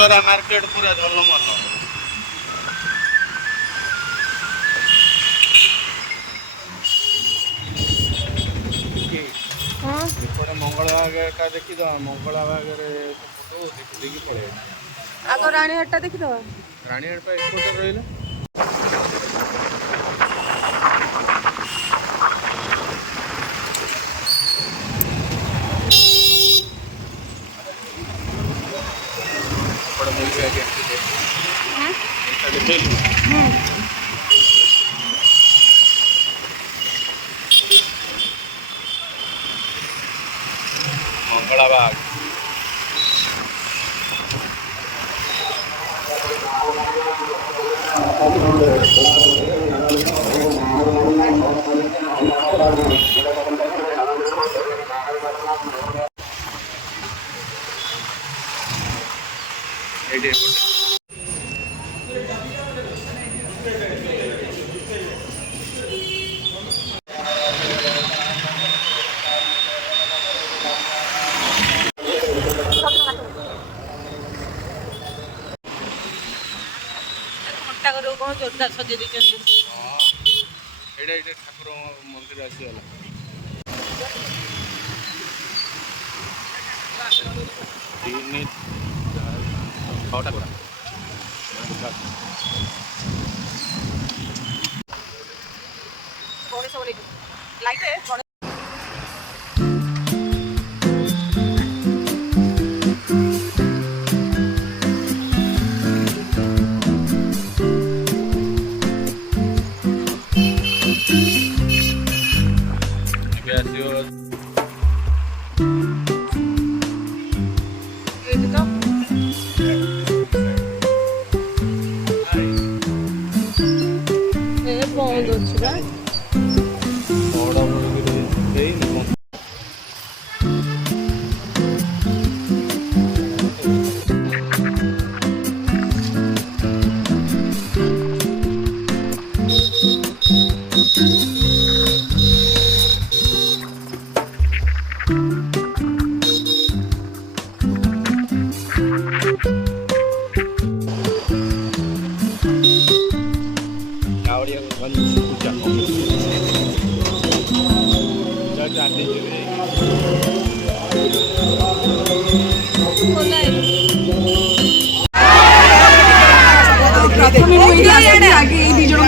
Dussehra market पूरा झलमल। हाँ मंगलबाग का देखी तो मंगलबाग फोटो देखी पड़े आग रानीहाट देखीदवा रानीहाट पर एक्सपोर्टर रहिला बड़ा मूवी है मंगलबाग कौन जोरदार सजे ठाकुर मंदिर आसीगला छटा गोड़ा लाइट है बंद अच्छे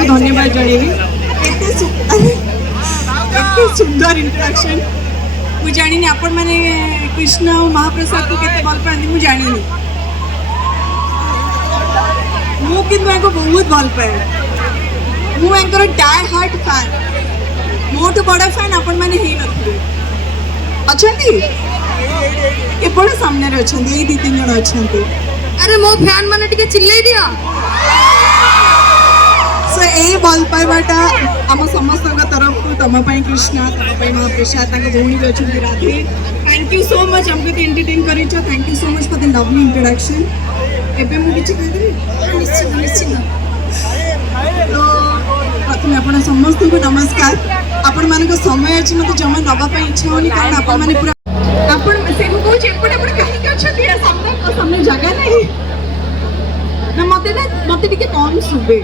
धन्यवाद जनइबी सुंदर इंटरेक्शन मुझे जानी आपण मैंने कृष्ण और महाप्रसाद को केते भल पाती मुझे जानी मुझे बहुत भल पाए मुझे डाई हार्ट फैन मोटू बड़ा फैन आपण मैंने अच्छा एपटे सामने अच्छा ये दी तीन जन अच्छा अरे मो फैन मैंने टिके चिल्लाई दिया सो ए भल पाइबाटा आम समस्त तरफ तुम कृष्णा तुम महाप्रसाद भौणी भी अच्छी Radhe thank you so much हमको एंटरटेन कर thank you so much for the lovely introduction एबे मु किछि कहदेबी निश्चित निश्चित तो प्रथम आपण समस्त को नमस्कार आपण मान को समय अछि मते जमा नबा पई इच्छा होनी कारण आपण माने पूरा आपण से को कहू एपटे एपटे कहि के अछि सामने जगह नहीं ना मते टिके कम सुबे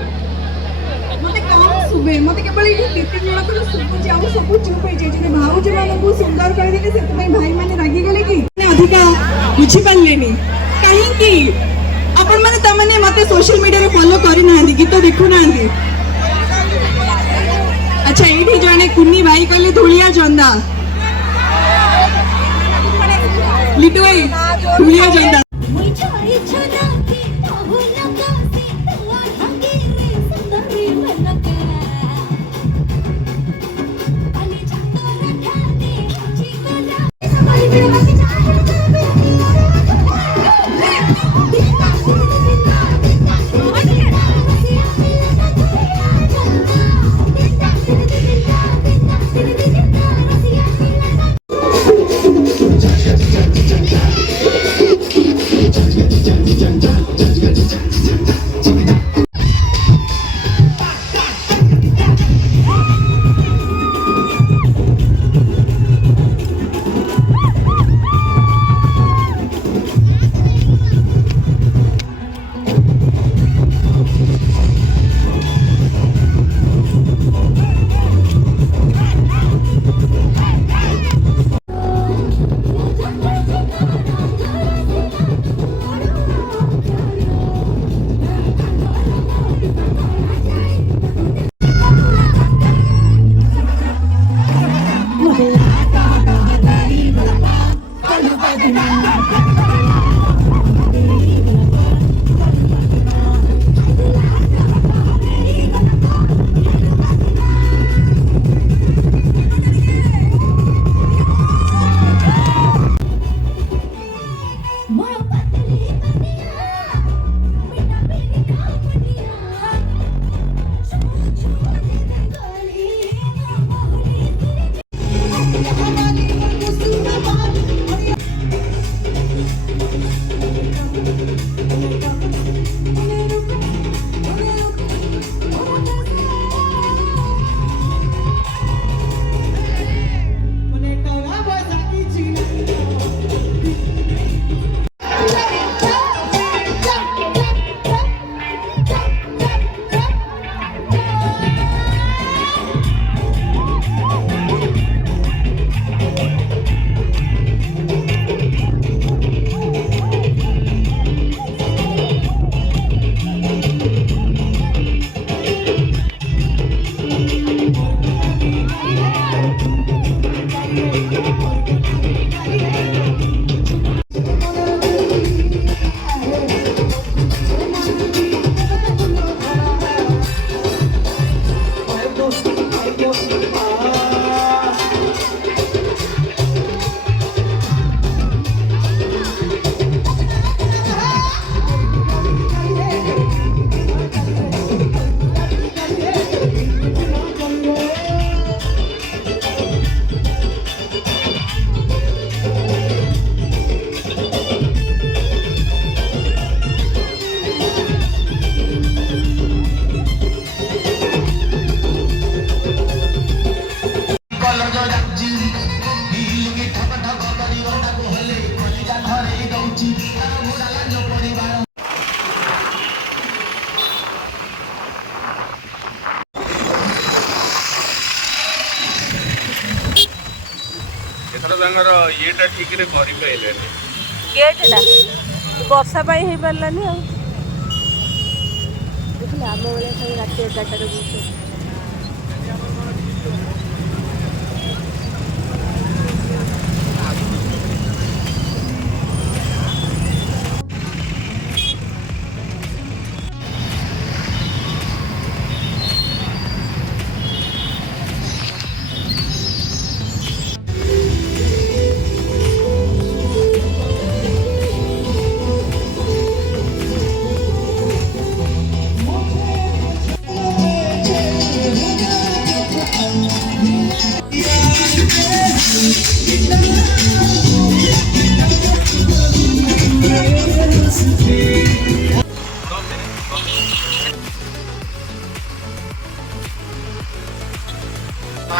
सुबे मत केवल ये तीन जन को सुबुची आउ सब चुप हो जाय भाउज मान को सुंदर कर देले से भाई माने रागी गले कि अधिका बुझी पालेनी कहीं कि अपन माने त माने मते सोशल मीडिया रे फॉलो करि नांदी गीत देखु नांदी अच्छा एठी जाने कुन्नी भाई कहले धुलिया चंदा लिटू भाई धुलिया चंदा ତାଙ୍କର ଇଏଟା ଠିକରେ କରିପାରିଲେନି। ଗେଟ୍ଟା ବର୍ଷା ପାଇଁ ହେଇପାରିଲାନି ଆଉ। ଦେଖିଲେ ଆମ ବେଳେ ସବୁ ରାତି 11ଟାରେ ବୁଲୁଛନ୍ତି।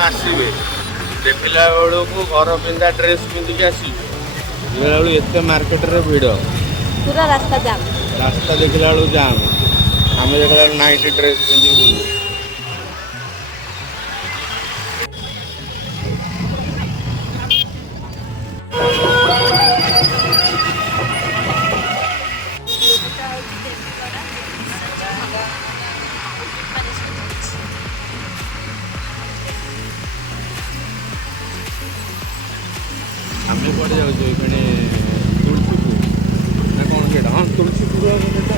ଆସିବେ ଦେଖିଲା ବେଳକୁ ଘର ପିନ୍ଧା ଡ୍ରେସ୍ ପିନ୍ଧିକି ଆସିବେ, ଦେଖିଲା ବେଳକୁ ଏତେ ମାର୍କେଟରେ ଭିଡ଼, ପୁରା ରାସ୍ତା ଜାମ୍। ରାସ୍ତା ଦେଖିଲା ବେଳକୁ ଜାମ୍, ଆମେ ଦେଖିଲା ବେଳକୁ ନାଇଟି ଡ୍ରେସ୍ ପିନ୍ଧିକି ବୁଲୁ। ଆମେ କୁଆଡ଼େ ଯାଉଛୁ ଏখানে ତୁଳସୀପୁର ନା କ'ଣ ସେଇଟା? ହଁ ତୁଳସୀପୁର ସେଇଟା।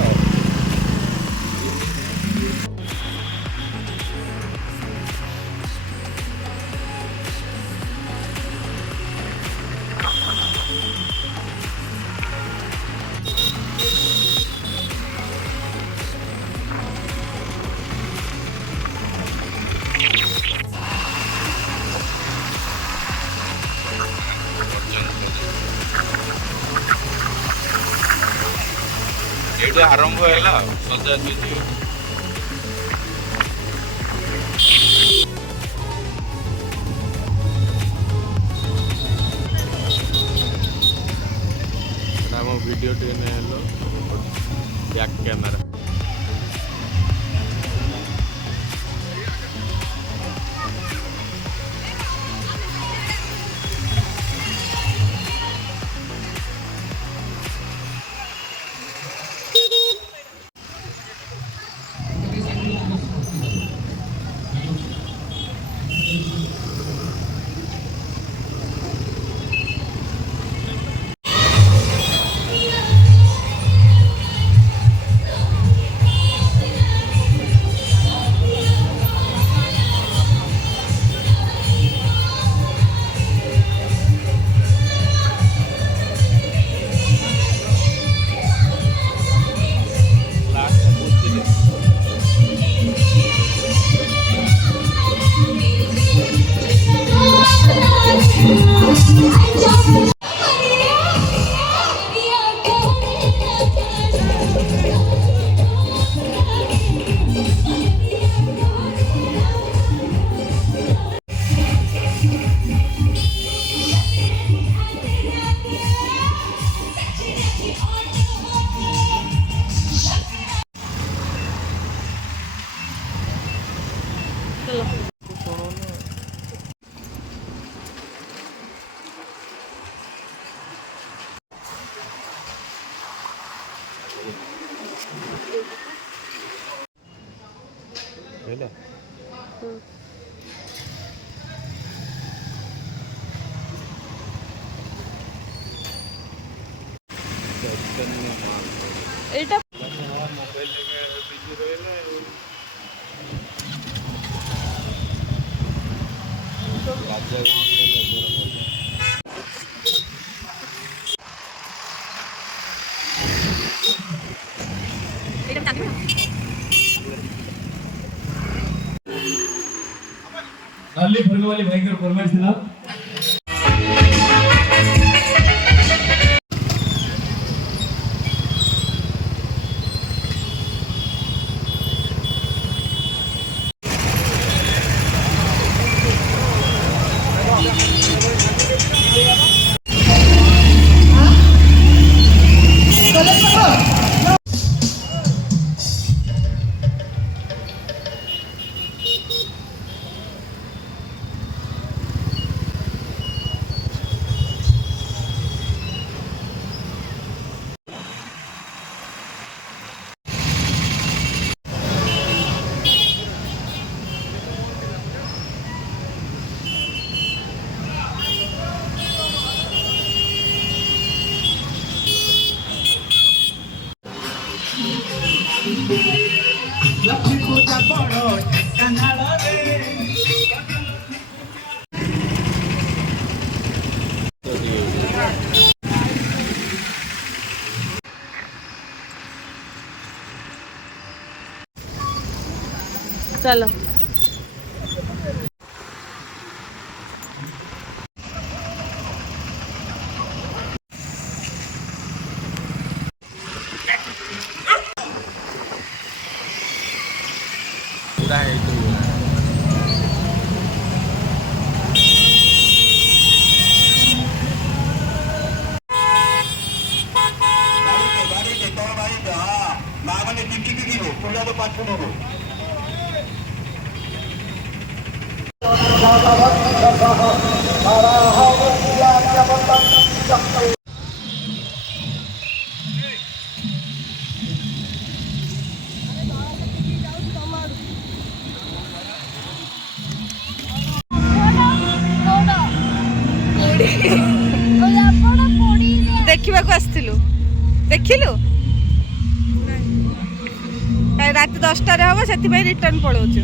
ଏଇଠି ଆରମ୍ଭ ହେଲା ସଜାସଜି। ଆମ ଭିଡ଼ିଓ ଟିକେ ନେଲ ବ୍ୟାକ୍ କ୍ୟାମେରା। ହେଲା এইটা ମୋବାଇଲ ବିଜି ରହିଲା। ରାଜା नाली फरक वाली भयंकर फरमाइश थी ना। चलो पूरा है तो ଦେଖିବାକୁ ଆସିଥିଲୁ ଦେଖିଲୁ ରାତି 10টাରେ ହବ ସେଥିପାଇଁ ରିଟର୍ନ ପଳଉଛୁ